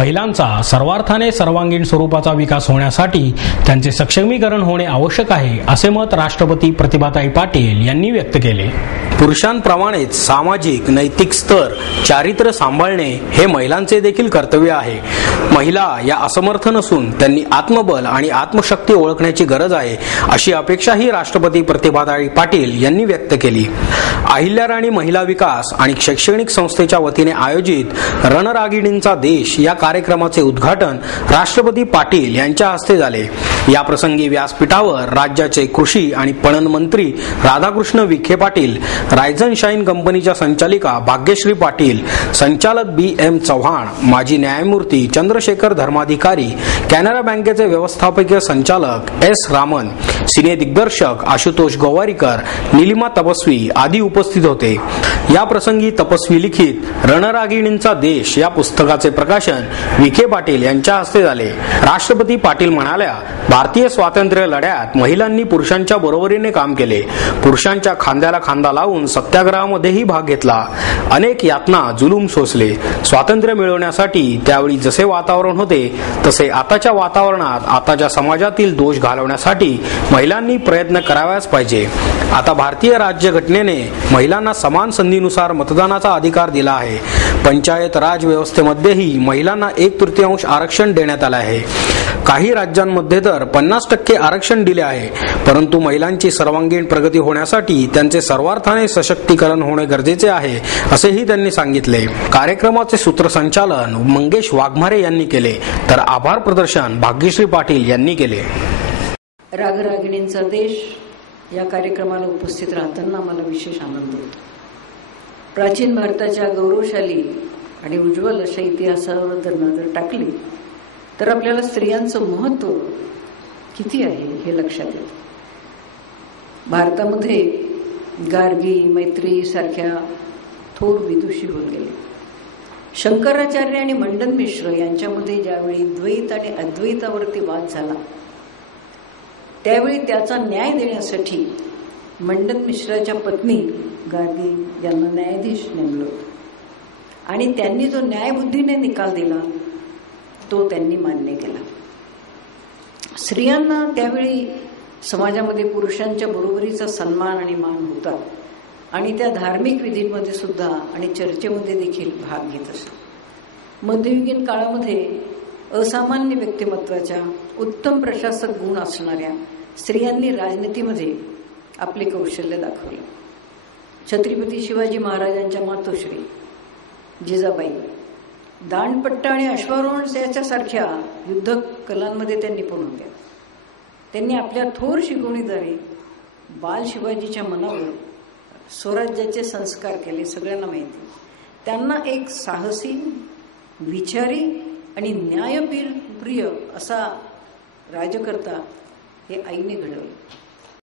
महिलांचा सर्वार्थाने सर्वांगीण स्वरूपाचा विकास होण्यासाठी त्यांचे सक्षमीकरण होणे आवश्यक आहे, असे मत राष्ट्रपती प्रतिभाताई पाटील यांनी व्यक्त केले. पुरुषांप्रमाणेच सामाजिक नैतिक स्तर चारित्र्य सांभाळणे हे महिलांचे देखील कर्तव्य आहे. महिला या असमर्थ नसून त्यांनी आत्मबल आणि आत्मशक्ती ओळखण्याची गरज आहे, अशी अपेक्षाही राष्ट्रपती प्रतिभाताई पाटील यांनी व्यक्त केली. अहिल्याराणी महिला विकास आणि शैक्षणिक संस्थेच्या वतीने आयोजित रणरागिणींचा देश या कार्यक्रमाचे उद्घाटन राष्ट्रपती पाटील यांच्या हस्ते झाले. या प्रसंगी व्यासपीठावर राज्याचे कृषी आणि पणन मंत्री राधाकृष्ण विखे पाटील, रायझन शाईन कंपनीच्या संचालिका भाग्यश्री पाटील, संचालक BM चव्हाण, माजी न्यायमूर्ती चंद्रशेखर धर्माधिकारी, कॅनरा बँकेचे व्यवस्थापकीय संचालक S रामन, सिने दिग्दर्शक आशुतोष गोवारीकर, निलिमा तपस्वी आदी उपस्थित होते. या प्रसंगी तपस्वी लिखित रणरागिणींचा देश या पुस्तकाचे प्रकाशन विखे पाटील यांच्या हस्ते झाले. राष्ट्रपती पाटील म्हणाल्या, भारतीय स्वातंत्र्य लढ्यात महिलांनी पुरुषांच्या बरोबरीने काम केले. पुरुषांच्या खांद्याला खांदा लावून सत्याग्रहामध्येही भाग घेतला. अनेक यातना जुलूम सोसले. स्वातंत्र्य मिळवण्यासाठी त्यावेळी जसे वातावरण होते तसे आताच्या वातावरणात आताच्या समाजातील दोष घालवण्यासाठी महिलांनी प्रयत्न करावयाच पाहिजे. आता भारतीय राज्यघटनेने महिलांना समान संधीनुसार मतदानाचा अधिकार दिला आहे. पंचायत राज व्यवस्थेमध्येही महिलांना 1/3 आरक्षण देण्यात आले आहे. काही राज्यांमध्ये तर 50% आरक्षण दिले आहे. परंतु महिलांची सर्वांगीण प्रगती होण्यासाठी त्यांचे सर्वार्थाने सशक्तीकरण होणे गरजेचे आहे, असेही त्यांनी सांगितले. कार्यक्रमाचे सूत्रसंचालन मंगेश वाघमारे यांनी केले, तर आभार प्रदर्शन भाग्यश्री पाटील यांनी केले. रागरागिणींचा देश या कार्यक्रमाला उपस्थित राहताना मला विशेष आनंद होतो. प्राचीन भारताच्या गौरवशाली आणि उज्ज्वल अशा इतिहासावर जर नजर टाकली तर आपल्याला स्त्रियांचं महत्त्व किती आहे हे लक्षात येतं. भारतामध्ये गार्गी, मैत्री सारख्या थोर विदुषी होऊन गेले. शंकराचार्य आणि मंडन मिश्र यांच्यामध्ये ज्यावेळी द्वैत आणि अद्वैतावरती वाद झाला त्यावेळी त्याचा न्याय देण्यासाठी मंडन मिश्राच्या पत्नी गार्गी यांना न्यायाधीश नेमलं आणि त्यांनी जो न्यायबुद्धीने निकाल दिला तो त्यांनी मान्य केला. स्त्रियांना त्यावेळी समाजामध्ये पुरुषांच्या बरोबरीचा सन्मान आणि मान होता आणि त्या धार्मिक विधींमध्ये सुद्धा आणि चर्चेमध्ये देखील भाग घेत असत. मध्ययुगीन काळामध्ये असामान्य व्यक्तिमत्वाच्या उत्तम प्रशासक गुण असणाऱ्या स्त्रियांनी राजनीतीमध्ये आपले कौशल्य दाखवले. छत्रपती शिवाजी महाराजांच्या मातोश्री जिजाबाई दांडपट्टा आणि अश्वारोहण याच्यासारख्या युद्ध कलांमध्ये त्या निपुण होत्या. त्यांनी आपल्या थोर शिकवणीद्वारे बाल शिवाजीच्या मनावर स्वराज्याचे संस्कार केले. सगळ्यांना माहिती, त्यांना एक साहसी, विचारी आणि न्यायप्रिय असा राजकर्ता हे आईने घडवले.